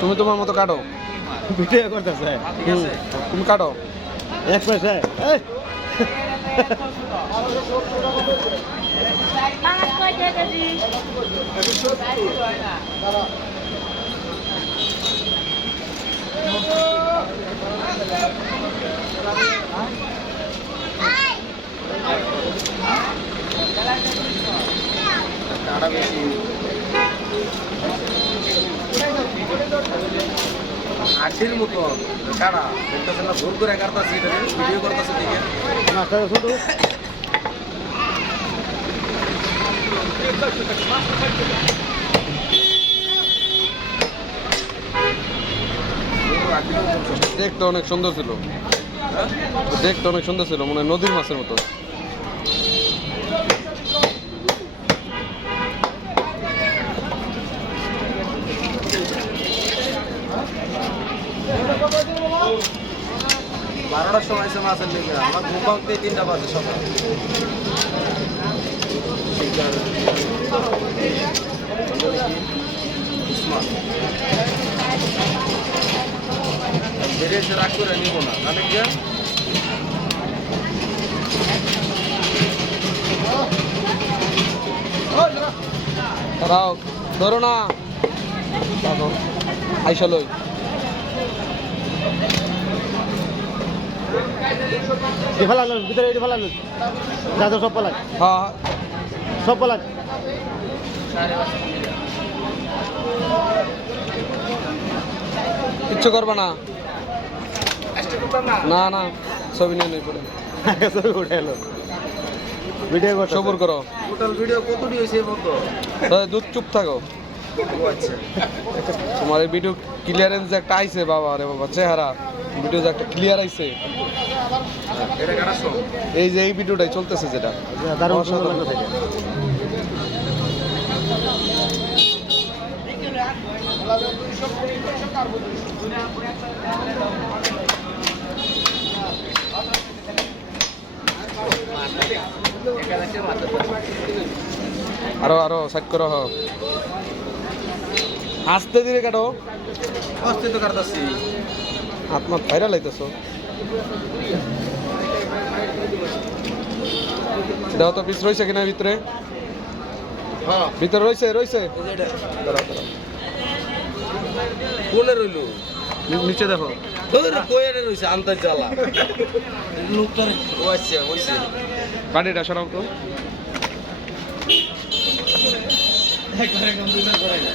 তুমি তোমার মতো কাটো। ভিডিও করতেছে। তুমি কাটো। এক পয়সা কাটা বেশি আটির মতো কাটা দেখতেছে না ভুল করে কাটতেছি এটা ভিডিও করতেছে দিকে মাছটা ছোট দেখতে অনেক সুন্দর ছিল। দেখতে অনেক সুন্দর ছিল মনে হয় নদীর মাছের মতো। বারোটার সময় এসে মাছের লেগে আমার ঘুম ভাঙতে তিনটা বাজে সকাল। রাগ করে নিব না। তাহলে কি ধরো না। আইসা লই। ভিতরে যা সব পালাক হ্যাঁ সব পালাক কিচ্ছু করবা না? না না ছবি নিয়ে নেই পরে। ছবি উঠে এলো। ভিডিও সবর করো। টোটাল ভিডিও কতটি হয়েছে বলতো দুধ চুপ থাকো। আচ্ছা। তোমার এই ভিডিও ক্লিয়ারেন্স যে একটা আইছে বাবা রে বাবা চেহারা। ভিডিও যে একটা ক্লিয়ার আইছে। এই যে এই ভিডিওটাই চলতেছে যেটা। থেকে আরও আরও সাইড করো হ আস্তে ধীরে কাটো অস্তিত্ব কাটতেছি হাত মাত ভাইরাল হইতেছো। দেহ তো পিস রয়েছে কিনা ভিতরে? হ্যাঁ। ভিতরে রয়েছে রয়েছে। কোনে রইল? নিচে দেখো। কোয়ারে আন্তার জ্বালা। লোকটার ও আচ্ছা সরাও তো। একবারে কম্পিউটার করে না